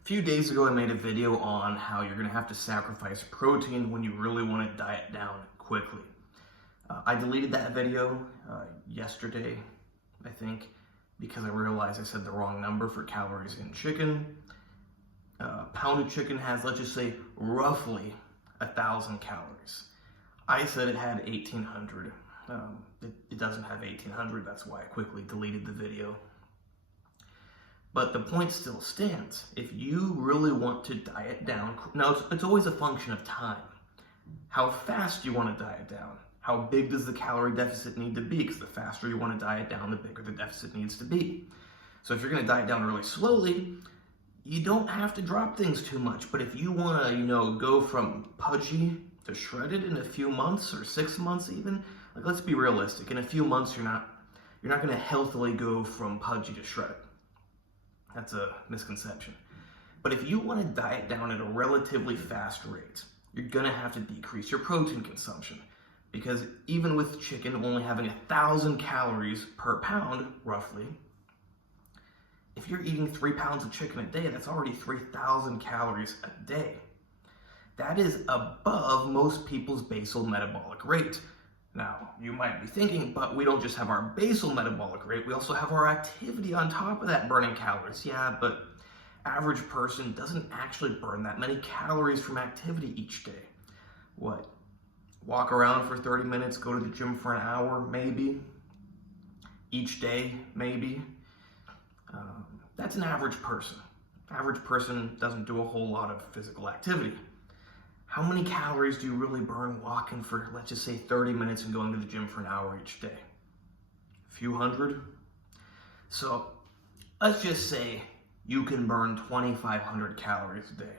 A few days ago, I made a video on how you're going to have to sacrifice protein when you really want to diet down quickly. I deleted that video yesterday, I think, because I realized I said the wrong number for calories in chicken. A pound of chicken has, let's just say, roughly 1,000 calories. I said it had 1,800. It doesn't have 1,800, that's why I quickly deleted the video. But the point still stands. If you really want to diet down, now it's always a function of time. How fast you want to diet down? How big does the calorie deficit need to be? Because the faster you want to diet down, the bigger the deficit needs to be. So if you're going to diet down really slowly, you don't have to drop things too much. But if you want to, go from pudgy to shredded in a few months or 6 months even, like, let's be realistic. In a few months, you're not going to healthily go from pudgy to shredded. That's a misconception. But if you want to diet down at a relatively fast rate, you're going to have to decrease your protein consumption. Because even with chicken only having 1,000 calories per pound, roughly, if you're eating 3 pounds of chicken a day, that's already 3,000 calories a day. That is above most people's basal metabolic rate. Now, you might be thinking, but we don't just have our basal metabolic rate, we also have our activity on top of that burning calories. Yeah, but average person doesn't actually burn that many calories from activity each day. What? Walk around for 30 minutes, go to the gym for an hour, maybe. Each day, maybe. That's an average person. Average person doesn't do a whole lot of physical activity. How many calories do you really burn walking for, let's just say, 30 minutes and going to the gym for an hour each day? A few hundred? So let's just say you can burn 2,500 calories a day.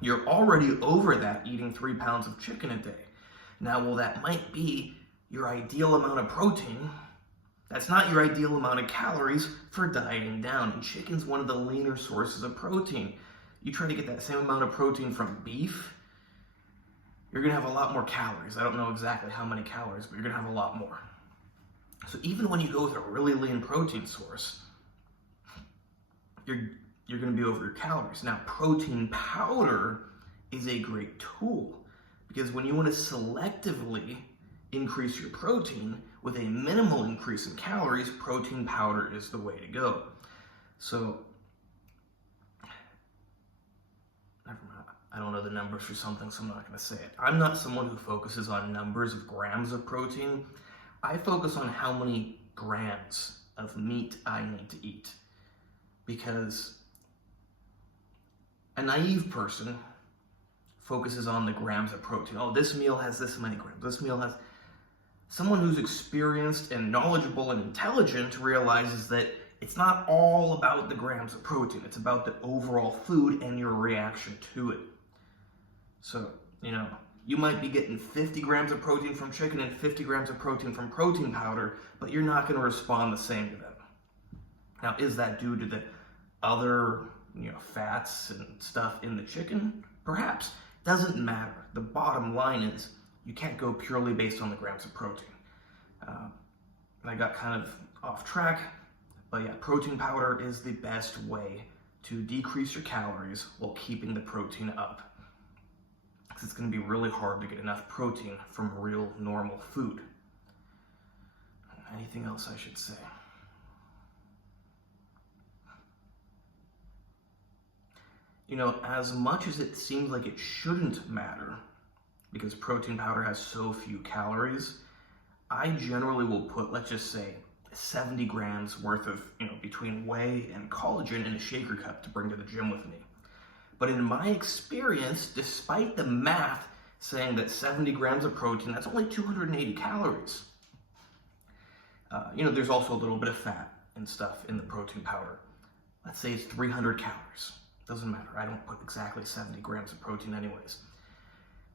You're already over that eating 3 pounds of chicken a day. Now, while that might be your ideal amount of protein, that's not your ideal amount of calories for dieting down. And chicken's one of the leaner sources of protein. You try to get that same amount of protein from beef, you're going to have a lot more calories. I don't know exactly how many calories, but you're going to have a lot more. So even when you go with a really lean protein source, you're going to be over your calories. Now, protein powder is a great tool because when you want to selectively increase your protein with a minimal increase in calories, protein powder is the way to go. So, never mind. I don't know the numbers for something, so I'm not going to say it. I'm not someone who focuses on numbers of grams of protein. I focus on how many grams of meat I need to eat. Because a naive person focuses on the grams of protein. Oh, this meal has this many grams. This meal has... Someone who's experienced and knowledgeable and intelligent realizes that it's not all about the grams of protein. It's about the overall food and your reaction to it. So, you might be getting 50 grams of protein from chicken and 50 grams of protein from protein powder, but you're not going to respond the same to them. Now, is that due to the other, fats and stuff in the chicken? Perhaps. Doesn't matter. The bottom line is you can't go purely based on the grams of protein. I got kind of off track, but yeah, protein powder is the best way to decrease your calories while keeping the protein up. Because it's going to be really hard to get enough protein from real normal food. Anything else I should say? As much as it seems like it shouldn't matter, because protein powder has so few calories, I generally will put, let's just say, 70 grams worth of, between whey and collagen in a shaker cup to bring to the gym with me. But in my experience, despite the math saying that 70 grams of protein, that's only 280 calories. There's also a little bit of fat and stuff in the protein powder. Let's say it's 300 calories. Doesn't matter. I don't put exactly 70 grams of protein anyways.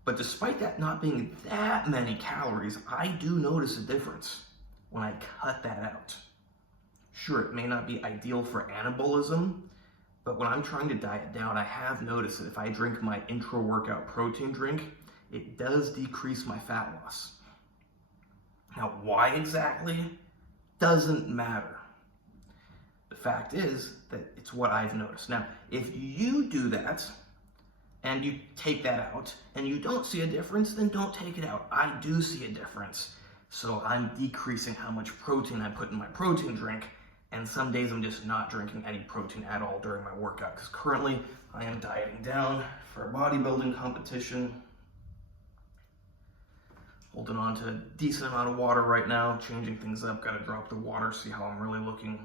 But despite that not being that many calories, I do notice a difference when I cut that out. Sure, it may not be ideal for anabolism, but when I'm trying to diet down, I have noticed that if I drink my intra-workout protein drink, it does decrease my fat loss. Now, why exactly? Doesn't matter. The fact is that it's what I've noticed. Now, if you do that and you take that out and you don't see a difference, then don't take it out. I do see a difference. So I'm decreasing how much protein I put in my protein drink, and some days I'm just not drinking any protein at all during my workout, because currently I am dieting down for a bodybuilding competition. Holding on to a decent amount of water right now, changing things up, gotta drop the water, see how I'm really looking.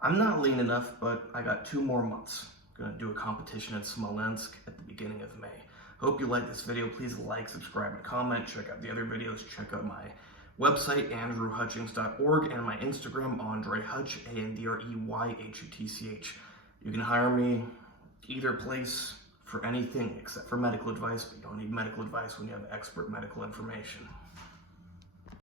I'm not lean enough, but I got 2 more months. Gonna do a competition in Smolensk at the beginning of May. Hope you like this video. Please like, subscribe, and comment. Check out the other videos. Check out my website, AndreyHutchings.org, and my Instagram, AndreyHutch, AndreyHutch. You can hire me either place for anything except for medical advice, but you don't need medical advice when you have expert medical information.